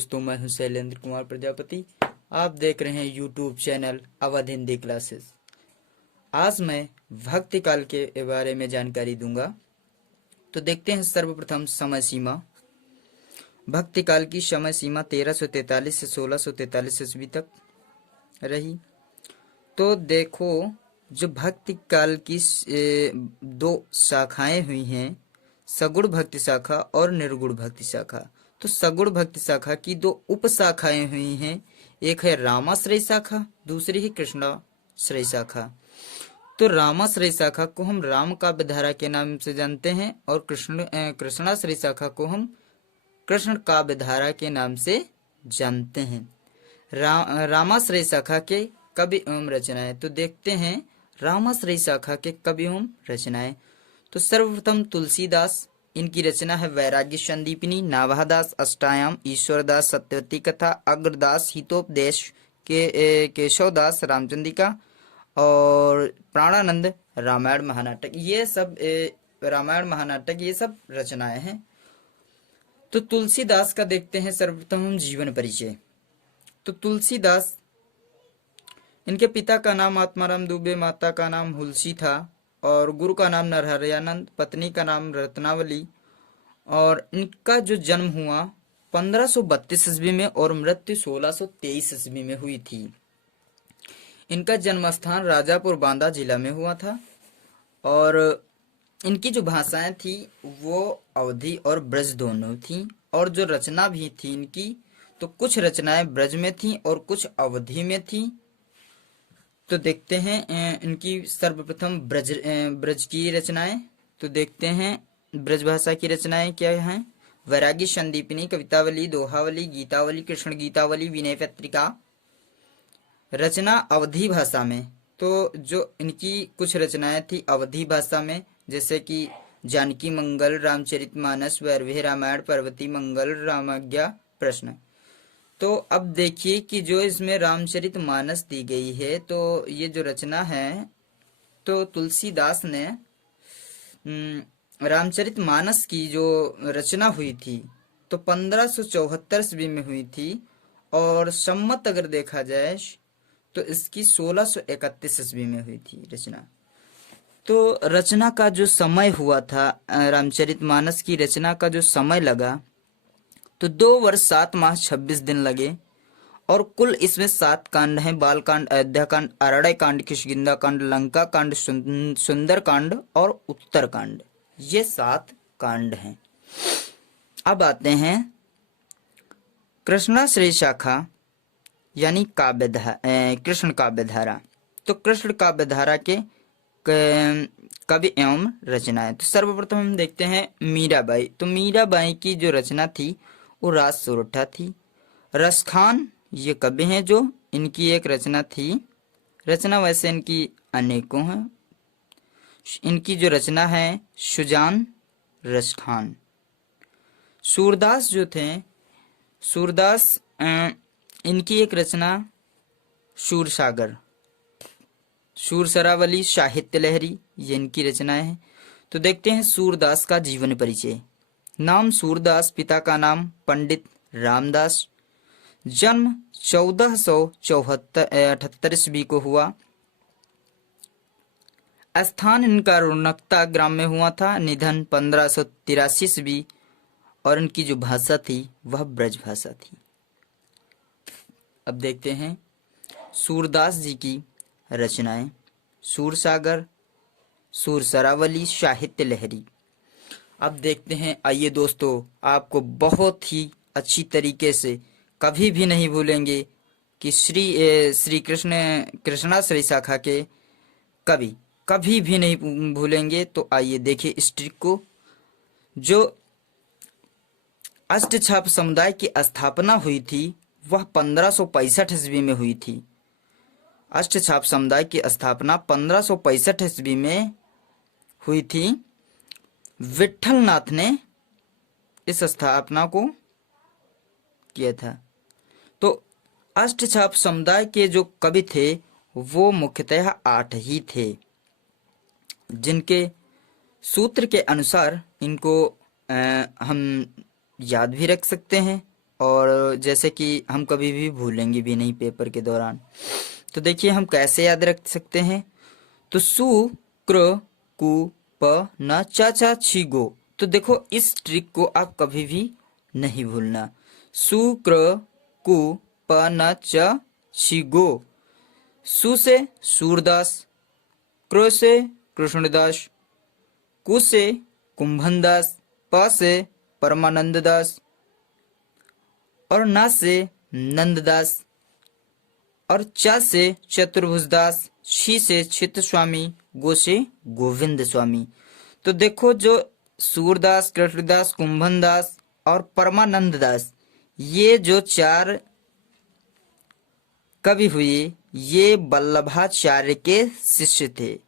दोस्तों, मैं हूं शैलेंद्र कुमार प्रजापति। आप देख रहे हैं YouTube channel Awadh Hindi classes. आज मैं भक्ति काल के बारे में जानकारी दूंगा। तो देखते हैं सर्वप्रथम समय सीमा। भक्ति काल की समय सीमा 1343 से 1643 ईस्वी तक रही। तो देखो, जो भक्ति काल की दो शाखाएं हुई हैं, सगुण भक्ति शाखा और निर्गुण भक्ति शाखा। तो सगुण भक्ति शाखा की दो उप शाखाएं हुई हैं, एक है रामाश्रय शाखा, दूसरी है कृष्णाश्रय शाखा। तो रामाश्रय शाखा को हम राम काव्य धारा के नाम से जानते हैं और कृष्णाश्रय शाखा को हम कृष्ण काव्य धारा के नाम से जानते हैं। रामाश्रय शाखा के कवि एवं रचनाएं। तो देखते हैं रामाश्रय शाखा के कवि एवं रचनाएं। तो सर्वप्रथम तुलसीदास, इनकी रचना है वैराग्य संदीपिनी, नाभादास अष्टायाम, ईश्वरदास सत्यवती कथा, अग्रदास हितोपदेश, केशवदास रामचंद्रिका और प्राणानंद रामायण महानाटक। ये सब रामायण महानाटक ये सब रचनाएं हैं। तो तुलसीदास का देखते हैं सर्वप्रथम हम जीवन परिचय। तो तुलसीदास, इनके पिता का नाम आत्माराम दुबे, माता का नाम हुलसी था और गुरु का नाम नरहरयानंद, पत्नी का नाम रत्नावली। और इनका जो जन्म हुआ 1532 ईस्वी में और मृत्यु 1623 ईस्वी में हुई थी। इनका जन्म स्थान राजापुर बांदा जिला में हुआ था और इनकी जो भाषाएं थी वो अवधी और ब्रज दोनों थी। और जो रचना भी थी इनकी, तो कुछ रचनाएं ब्रज में थी और कुछ अवधी में थी। तो देखते हैं इनकी सर्वप्रथम ब्रज की रचनाएं। तो देखते हैं ब्रज भाषा की रचनाएं क्या हैं। वैराग्य संदीपिनी, कवितावली, दोहावली, गीतावली, कृष्ण गीतावली, विनय पत्रिका। रचना अवधी भाषा में। तो जो इनकी कुछ रचनाएं थी अवधी भाषा में, जैसे कि जानकी मंगल, रामचरितमानस, वैरवह रामायण, पार्वती मंगल, रामाज्ञा, प्रश्न। तो अब देखिए कि जो इसमें रामचरितमानस दी गई है, तो ये जो रचना है, तो तुलसीदास ने रामचरितमानस की जो रचना हुई थी तो 1574 ईस्वी में हुई थी और सम्मत अगर देखा जाए तो इसकी 1631 ईस्वी में हुई थी रचना। तो रचना का जो समय हुआ था, रामचरितमानस की रचना का जो समय लगा, तो 2 वर्ष 7 माह 26 दिन लगे। और कुल इसमें 7 कांड हैं। बाल कांड, अयोध्या कांड, अरण्य कांड, किष्किंधा कांड, लंका कांड, सुंदर कांड और उत्तर कांड। ये 7 कांड हैं। अब आते हैं कृष्णाश्रय शाखा यानी कृष्ण काव्य धारा। तो कृष्ण काव्य धारा के कवि एवं रचनाएं। तो सर्वप्रथम हम देखते हैं मीराबाई। तो मीराबाई की जो रचना थी वो राज सोरठा थी। रसखान ये कवि हैं जो इनकी एक रचना थी। रचना वैसे इनकी अनेकों हैं। इनकी जो रचना है सुजान रसखान। सूरदास जो थे, सूरदास इनकी एक रचना सूरसागर, सूरसरावली, साहित्य लहरी, ये इनकी रचनाएं हैं। तो देखते हैं सूरदास का जीवन परिचय। नाम सूरदास, पिता का नाम पंडित रामदास। जन्म 1478 ईस्वी को हुआ। स्थान इनका रौनकता ग्राम में हुआ था। निधन 1583 ईस्वी। और इनकी जो भाषा थी वह ब्रज भाषा थी। अब देखते हैं सूरदास जी की रचनाएं। सूरसागर, सूरसरावली, साहित्य लहरी। अब देखते हैं, आइए दोस्तों, आपको बहुत ही अच्छी तरीके से कभी भी नहीं भूलेंगे कि श्री कृष्णाश्रय शाखा के कवि कभी भी नहीं भूलेंगे। तो आइए देखिए इस ट्रिक को। जो अष्टछाप समुदाय की स्थापना हुई थी वह 1565 ईस्वी में हुई थी। अष्टछाप समुदाय की स्थापना 1565 ईस्वी में हुई थी। विठलनाथ ने इस स्थापना को किया था। तो अष्टछाप समुदाय के जो कवि थे वो मुख्यतः 8 ही थे, जिनके सूत्र के अनुसार इनको हम याद भी रख सकते हैं। और जैसे कि हम कभी भी भूलेंगे भी नहीं पेपर के दौरान। तो देखिए हम कैसे याद रख सकते हैं। तो सु क्र कु प न चा चा छी गो। तो देखो इस ट्रिक को आप कभी भी नहीं भूलना। सु क्र कु प न च छी गो। सु से सूरदास, क्र से कृष्णदास, कु से कुंभन दास, प से परमानंद दास और न से नंददास और च से चतुर्भुज दास, छी से चित्त स्वामी, गो से गोविंद स्वामी। तो देखो जो सूरदास, कृष्णदास, कुंभन दास और परमानंद दास, ये जो चार कवि हुए ये वल्लभाचार्य के शिष्य थे।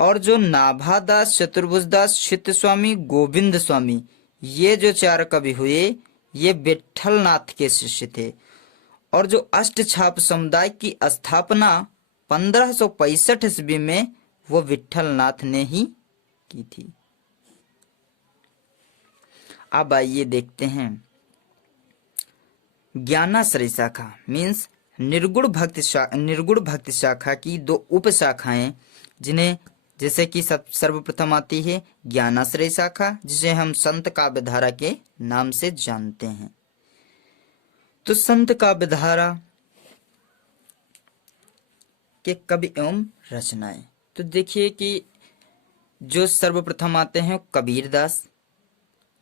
और जो नाभादास, चतुर्भुजदास, चित्त स्वामी, गोविंद स्वामी, ये जो चार कवि हुए ये विठलनाथ के शिष्य थे। और जो अष्टछाप समुदाय की स्थापना 1565 ईस्वी में वो विठलनाथ ने ही की थी। अब आइए देखते हैं ज्ञानाश्रय शाखा मीन्स निर्गुण भक्ति शाखा की दो उप शाखाएं, जिन्हें जैसे कि सर्वप्रथम आती है ज्ञानाश्रय शाखा, जिसे हम संत काव्यधारा के नाम से जानते हैं। तो संत काव्यधारा के कवि एवं रचनाएं, तो देखिए कि जो सर्वप्रथम आते हैं कबीरदास,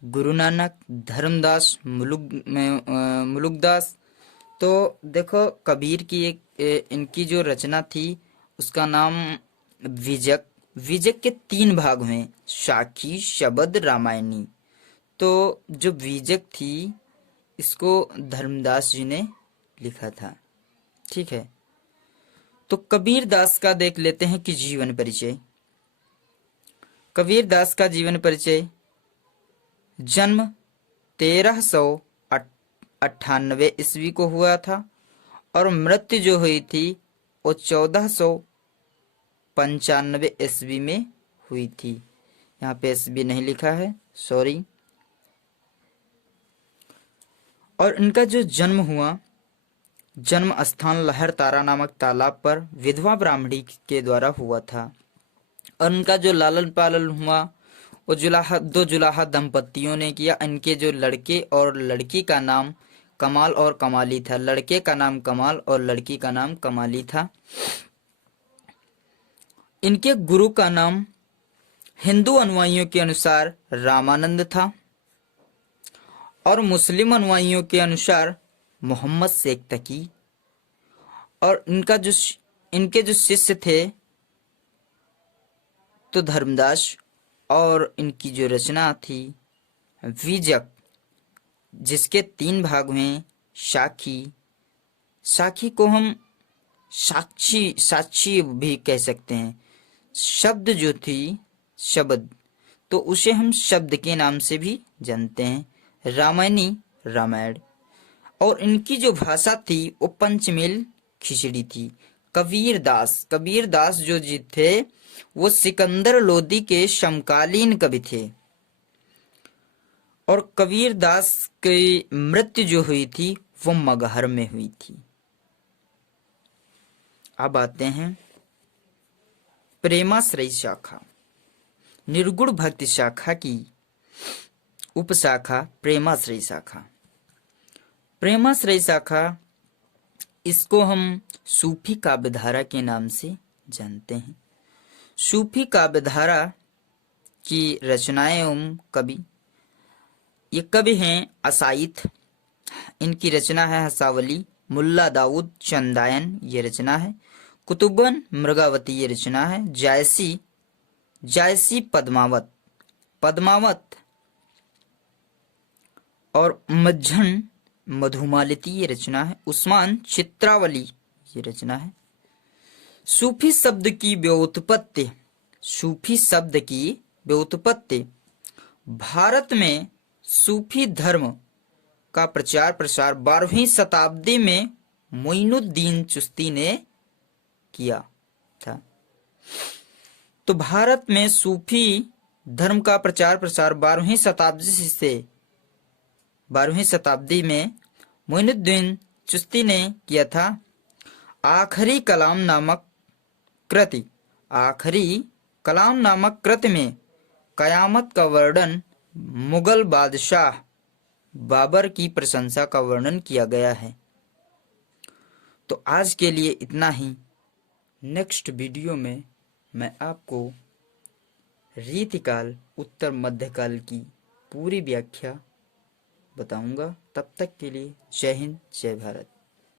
गुरु नानक, धर्मदास, मुलुकदास। तो देखो कबीर की इनकी जो रचना थी उसका नाम विजक। विजक के 3 भाग हैं, साखी, शबद, रामायणी। तो जो विजक थी इसको धर्मदास जी ने लिखा था। ठीक है, तो कबीर दास का देख लेते हैं कि जीवन परिचय। कबीर दास का जीवन परिचय, जन्म 1398 ईस्वी को हुआ था और मृत्यु जो हुई थी वो 1495 ईस्वी में हुई थी। यहाँ पे ईस्वी नहीं लिखा है, सॉरी। और इनका जो जन्म हुआ, जन्म स्थान लहर तारा नामक तालाब पर विधवा ब्राह्मणी के द्वारा हुआ था। और इनका जो लालन पालन हुआ वो दो जुलाहा दंपतियों ने किया। इनके जो लड़के और लड़की का नाम कमाल और कमाली था। लड़के का नाम कमाल और लड़की का नाम कमाली था। इनके गुरु का नाम हिंदू अनुयायियों के अनुसार रामानंद था और मुस्लिम अनुयायियों के अनुसार मोहम्मद शेख तकी। और इनके जो शिष्य थे तो धर्मदास। और इनकी जो रचना थी विजक, जिसके 3 भाग हैं, साखी। साखी को हम साक्षी भी कह सकते हैं। शब्द जो थी शब्द, तो उसे हम शब्द के नाम से भी जानते हैं। रामायणी, रामायण। और इनकी जो भाषा थी वो पंचमेल खिचड़ी थी। कबीरदास जो जी थे वो सिकंदर लोदी के समकालीन कवि थे। और कबीरदास की मृत्यु जो हुई थी वो मगहर में हुई थी। अब आते हैं प्रेमाश्रय शाखा, निर्गुण भक्ति शाखा की उपशाखा प्रेमाश्रय शाखा। प्रेमाश्रय शाखा, इसको हम सूफी काव्यधारा के नाम से जानते हैं। सूफी काव्यधारा की रचनाएं एवं कवि, ये कवि हैं असाइथ, इनकी रचना है हसावली। मुल्ला दाऊद चंदायन, ये रचना है। कुतुबन मृगावती, ये रचना है। जायसी पद्मावत और मज्झन मधुमालती, ये रचना है। उस्मान चित्रावली, ये रचना है। सूफी शब्द की व्युत्पत्ति, भारत में सूफी धर्म का प्रचार प्रसार 12वीं शताब्दी में मोइनुद्दीन चिश्ती ने किया था। तो भारत में सूफी धर्म का प्रचार प्रसार 12वीं शताब्दी से 12वीं शताब्दी में मोइनुद्दीन चिश्ती ने किया था। आखिरी कलाम नामक कृति आखिरी कलाम नामक कृति में कयामत का वर्णन मुगल बादशाह बाबर की प्रशंसा का वर्णन किया गया है। तो आज के लिए इतना ही। नेक्स्ट वीडियो में मैं आपको रीतिकाल उत्तर मध्यकाल की पूरी व्याख्या बताऊंगा। तब तक के लिए जय हिंद, जय भारत।